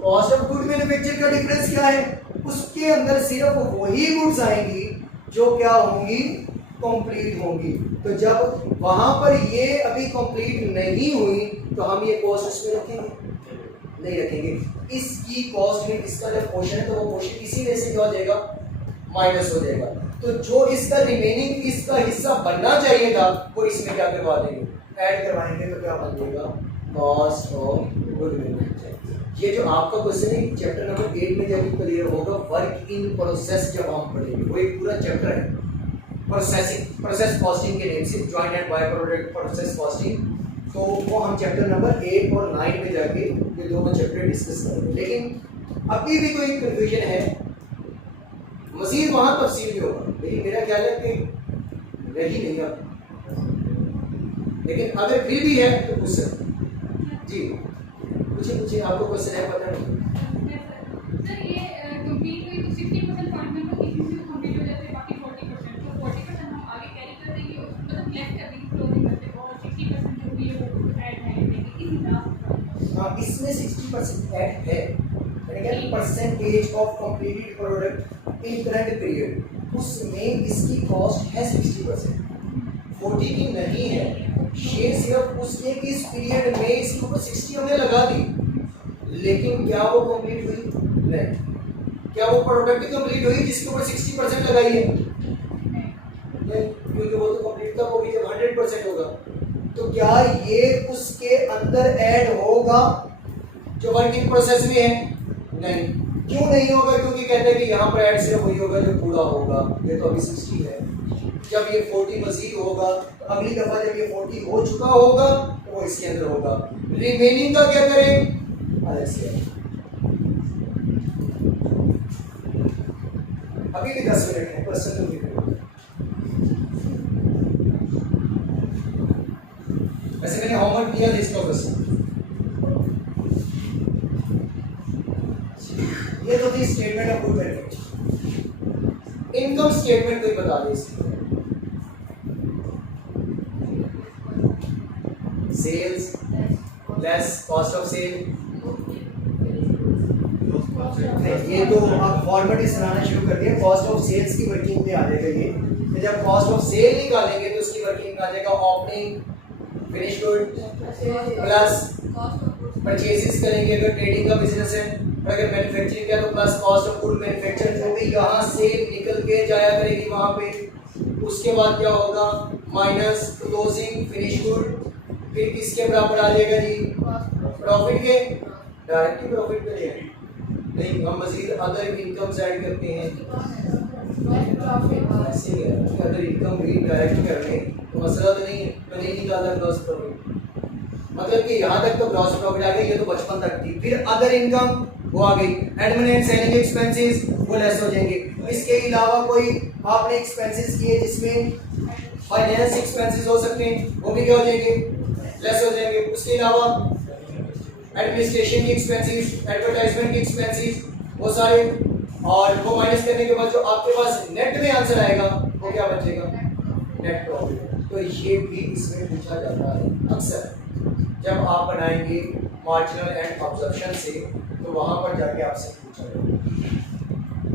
कॉस्ट ऑफ गुड मैन्युफैक्चर का डिफरेंस क्या है? उसके अंदर सिर्फ वही गुड्स आएंगी जो क्या होंगी, कंप्लीट होंगी। तो जब वहां पर ये अभी कंप्लीट नहीं हुई तो हम ये कॉस्ट इसमें रखेंगे नहीं रखेंगे। इसकी कॉस्ट में इसका जब पोर्शन है तो वो पोर्शन इसी में से क्या हो जाएगा, माइनस हो जाएगा। तो जो इसका रिमेनिंग इसका हिस्सा बनना चाहिए था वो इसमें क्या करवा देंगे, ऐड करवाएंगे। तो क्या बन जाएगा, कॉस्ट ऑफ गुड मैन्युफैक्चर। ये जो आपका क्वेश्चन है चैप्टर नंबर 8 में जब क्लियर होगा, वर्क इन प्रोसेस जब हम पढ़ेंगे, वो एक पूरा चैप्टर है प्रोसेसिंग, प्रोसेस कॉस्टिंग के नेम से, joint and by product process costing. तो वो हम चैप्टर नंबर 8 और 9 में जाके ये दोनों चैप्टर डिस्कस करेंगे। लेकिन अभी भी कोई कंफ्यूजन है, मजीद वहां तफसील भी होगा, लेकिन मेरा ख्याल है कि रही नहीं अब। लेकिन अगर फिर भी है तो पूछ सकते जी, पूछिए आपको क्वेश्चन है पता नहीं। सर ये कंप्लीट हुई तो 60% पॉइंट में तो इसी से कंप्लीट हो जाते हैं, बाकी 40% तो 40% हम आगे कैरी कर देंगे, मतलब लेफ्ट कर देंगे, क्लोजिंग करते हैं, और 60% जो भी है वो ऐड है इस हिसाब से। हाँ, इसमें 60% ऐड है, यानी percentage of completed product in current period, उसमें इसकी कॉस्ट है 60%, 40 की नहीं है। ये सिर्फ उसके कि इस पीरियड में इसके ऊपर 60 हमने लगा दी, लेकिन क्या वो कंप्लीट हुई? नहीं। क्या वो प्रोडक्ट कंप्लीट हुई जिसके ऊपर 60% लगाई है? नहीं, क्योंकि वो तो कंप्लीट तब होगी जब 100% होगा। तो क्या ये उसके अंदर ऐड होगा जो वर्क इन प्रोसेस में है? नहीं। क्यों नहीं होगा? क्योंकि कहते हैं कि यहाँ पर ऐड सिर्फ वही होगा जो पूरा होगा। ये तो अभी 60 है, जब ये 40 मजीद होगा तो अगली दफा जब ये 40 हो चुका होगा तो वो इसके अंदर होगा। रिमेनिंग का क्या करें? अलग से अभी भी 10 मिनट है, क्वेश्चन तो भी वैसे मैंने होमवर्क दिया था इसका क्वेश्चन। ये तो थी statement of good manufacture. Income statement कोई बता दे इसकी। Sales less cost of sale, ये तो आप फॉर्मेट बनाना शुरू कर दिया। कॉस्ट ऑफ सेल्स की वर्किंग में आ जाएगा ये। तो जब कॉस्ट ऑफ सेल निकालेंगे तो उसकी वर्किंग में आ जाएगा opening finish good plus purchases करेंगे अगर ट्रेडिंग का बिजनेस है, अगर मैन्युफैक्चरिंग का तो plus cost of good manufacture जो भी यहाँ से निकल के जाया करेगी वहाँ पे। उसके बाद क्या होगा, माइनस क्लोजिंग फिनिश गुड, फिर किसके बराबर आ जाएगा जी, प्रॉफिट के, डायरेक्टली प्रॉफिट पे जाएगा। नहीं, हम मजीद अदर इनकम ऐड करते हैं। ऐसे ही है, अदर इनकम भी डायरेक्ट कर लें तो मसला तो नहीं है, तो नहीं निकाला ग्रॉस प्रॉफिट। मतलब कि यहाँ तक तो ग्रॉस प्रॉफिट आ गई, ये तो बचपन तक थी। फिर अदर इनकम वो आ गई, एडमिन एंड सेलिंग एक्सपेंसेस वो लेस हो जाएंगे। इसके अलावा कोई आपने एक्सपेंसेस किए जिसमें फाइनेंस एक्सपेंसेस हो सकते हैं, वो भी क्या हो जाएंगे, लेस हो जाएंगे। उसके अलावा एडमिनिस्ट्रेशन की एक्सपेंसेस, एडवर्टाइजमेंट की एक्सपेंसेस, वो सारे, और वो माइनस करने के बाद जो आपके पास नेट में आंसर आएगा वो क्या बचेगा, नेट प्रॉफिट। तो ये भी इसमें पूछा जाता है अक्सर। जब आप बनाएंगे मार्जिनल एंड ऑब्जर्प्शन से तो वहाँ पर जाके आपसे पूछा जाएगा।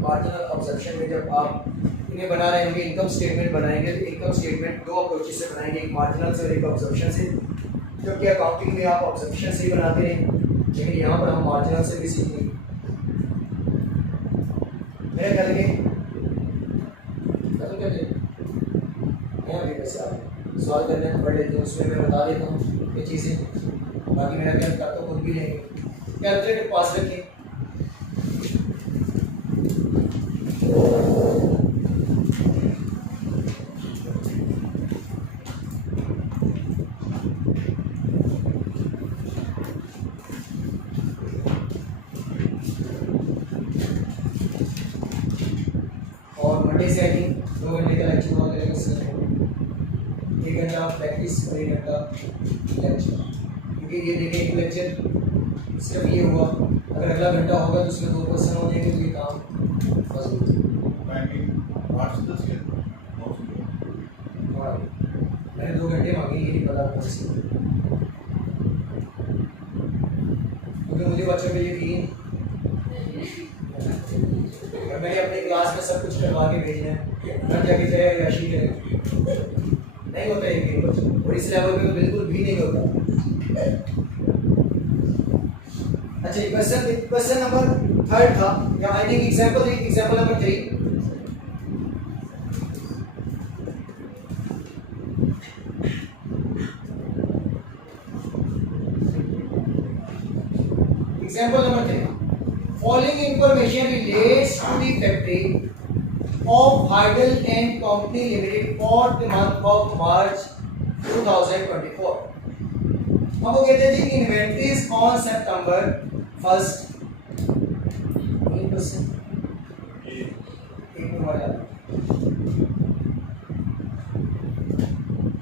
मार्जिनल ऑब्जर्प्शन में जब आप इन्हें बना रहे होंगे, इनकम स्टेटमेंट बनाएंगे तो इनकम स्टेटमेंट दो अप्रोचेस से बनाएंगे, एक मार्जिनल से और एक ऑब्जर्प्शन से। क्योंकि अकाउंटिंग में आप ऑब्जर्प्शन से ही बनाते हैं, लेकिन यहाँ पर हम मार्जिनल से भी सीखेंगे। मेरे ख्याल में खत्म कर दें यहाँ भी। वैसे आप सवाल करने पढ़ लेते हैं, उसमें मैं बता देता हूँ ये चीज़ें, बाकी मेरा ख्याल कर तो खुद भी लेंगे। कैलकुलेटर पास रखें। और मंडे से आई 2 घंटे का लेक्चर हुआ करेगा सर, 1 घंटा प्रैक्टिस और 1 घंटा लेक्चर। क्योंकि ये देखिए एक लेक्चर सिर्फ ये हुआ, अगर अगला घंटा होगा तो उसमें 2 क्वेश्चन हो जाएंगे तो ये काम मजबूत है। 8 से 10 के 9 से 2। हाँ, मैंने 2 घंटे मांगे, ये नहीं पता कौन सी, क्योंकि मुझे बच्चों पे यकीन मैंने अपनी क्लास में सब कुछ करवा के भेजना है, घर जाके चाहे याशी करें, नहीं होता है ये बच्चों, और इस लेवल पे तो बिल्कुल भी नहीं होता। अच्छा, क्वेश्चन नंबर 3 था, या I think example number 3। Example number 3, following information relates to the factory of Heidel and Company Limited for the month of March 2024। अब वो कहते हैं जी इन्वेंट्रीज ऑन सितंबर 1st।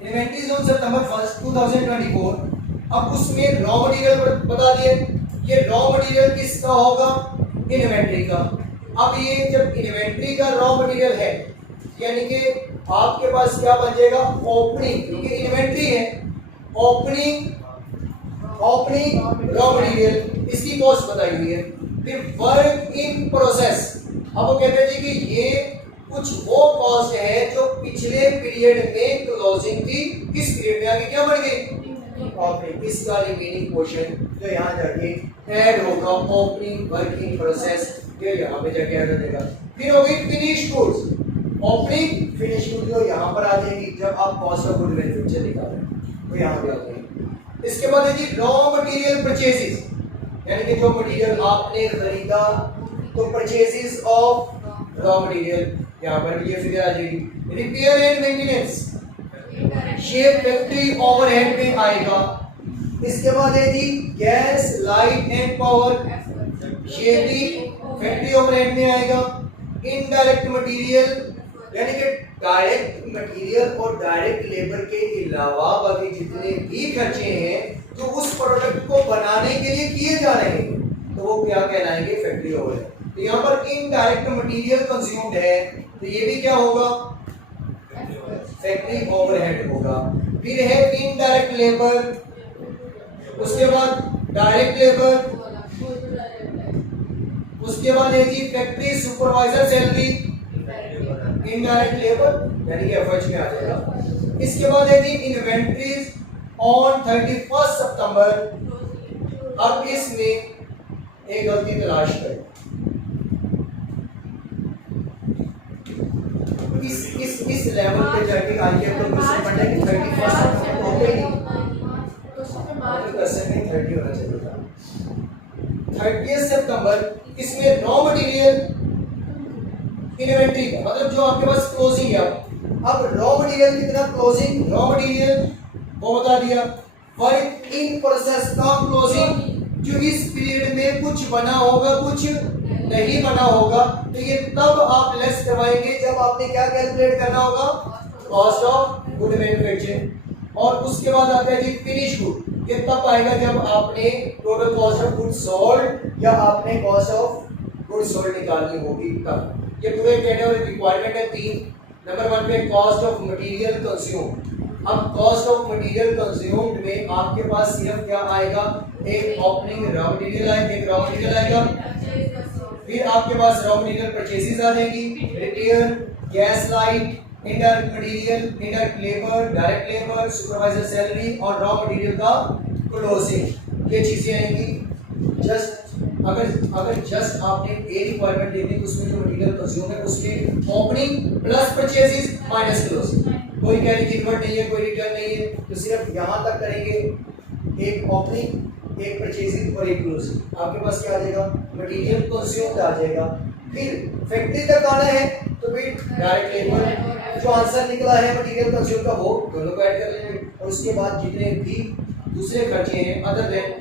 इन्वेंट्रीज ऑन सितंबर 1st 2024। अब उसमें रॉ मटेरियल बता दिए, ये रॉ मटेरियल किसका होगा, इन्वेंट्री का। अब ये जब इन्वेंट्री का रॉ मटेरियल है, यानी कि आपके पास क्या बचेगा, ओपनिंग, क्योंकि इन्वेंट्री है, ओपनिंग रॉ मटेरियल, इसकी कॉस्ट बताई हुई है। फिर वर्क इन प्रोसेस, अब वो कहते हैं जी कि ये कुछ वो कॉस्ट है जो पिछले पीरियड में क्लोजिंग थी, किस पीरियड में आगे क्या बढ़ गई, ओपनिंग। इसका रिमेनिंग पोर्शन जो यहाँ जाके ऐड होगा, ओपनिंग वर्क इन प्रोसेस, ये यहाँ पे जाके ऐड हो जाएगा। फिर हो गई finish goods, opening finish good जो यहाँ पर आ जाएगी जब आप कॉस्ट ऑफ गुड मैन्युफैक्चर निकालें तो यहाँ पे आ जाएगी। इसके बाद है जी रॉ मटेरियल परचेजेस, यानी कि जो मटेरियल आपने खरीदा तो परचेजेस ऑफ रॉ मटेरियल, यहाँ पर भी ये फिगर आ जाएगी। रिपेयर एंड मेंटेनेंस, ये फैक्ट्री ओवरहेड में आएगा। इसके बाद है जी गैस लाइट एंड पावर, ये भी फैक्ट्री ओवरहेड में आएगा। इनडायरेक्ट मटेरियल, यानी कि डायरेक्ट मटेरियल और डायरेक्ट लेबर के अलावा बाकी जितने भी खर्चे हैं जो उस प्रोडक्ट को बनाने के लिए किए जा रहे हैं तो वो क्या कहलाएंगे, फैक्ट्री ओवरहेड। तो यहाँ पर इनडायरेक्ट मटेरियल कंज्यूम्ड है तो ये भी क्या होगा, फैक्ट्री ओवरहेड होगा। फिर है इनडायरेक्ट लेबर, उसके बाद डायरेक्ट लेबर, उसके बाद है जी factory supervisor salary, indirect labour यानी कि एफएच में आ जाएगा। इसके बाद है जी इन्वेंट्रीज ऑन 31 सितंबर। अब इसमें एक गलती तलाश करें, इस लेवल पे जाके आइए तो क्वेश्चन पढ़ने की 31 सितंबर हो गई नहीं, क्वेश्चन में 30 होना चाहिए था। 30 सितंबर इसमें रॉ मटेरियल इन्वेंट्री का मतलब जो आपके पास क्लोजिंग है। अब रॉ मटेरियल कितना क्लोजिंग, रॉ मटेरियल वो बता दिया। वर्क इन प्रोसेस का क्लोजिंग, जो इस पीरियड में कुछ बना होगा कुछ नहीं बना होगा, तो ये तब आप लेस करवाएंगे जब आपने क्या कैलकुलेट करना होगा, कॉस्ट ऑफ गुड मैन्युफैक्चरिंग। और उसके बाद आता है जी फिनिश गुड, ये तब आएगा जब आपने total cost of good sold या आपने कॉस्ट ऑफ गुड सोल्ड निकालनी होगी तब। ये पूरे कैटेगरी रिक्वायरमेंट है 3। नंबर 1 पे कॉस्ट ऑफ मटेरियल कंज्यूम, अब कॉस्ट ऑफ मटेरियल कंज्यूम्ड में आपके पास सिर्फ क्या आएगा, एक ओपनिंग रॉ मटेरियल आएगा, एक रॉ मटेरियल आएगा, फिर आपके पास रॉ मटेरियल परचेसेस आ जाएगी, repair, gas light, indirect material, indirect labour, direct labour, supervisor salary और रॉ मटेरियल का क्लोजिंग, ये चीजें आएंगी। जस्ट अगर जस्ट आपने ए रिक्वायरमेंट देखनी तो उसमें जो मटेरियल कंज्यूम है उसमें opening plus purchases minus closing, कोई कैरी फॉरवर्ड नहीं है, कोई रिटर्न नहीं है, तो सिर्फ यहां तक करेंगे, एक ओपनिंग, एक परचेसिंग और एक क्लोजिंग। आपके पास क्या आ जाएगा, मटेरियल कंज्यूम्ड आ जाएगा। फिर फैक्ट्री तक आना है तो फिर डायरेक्ट लेबर, जो आंसर निकला है मटेरियल कंज्यूम का वो दोनों को ऐड कर लेंगे, और उसके बाद जितने भी दूसरे खर्चे हैं अदर देन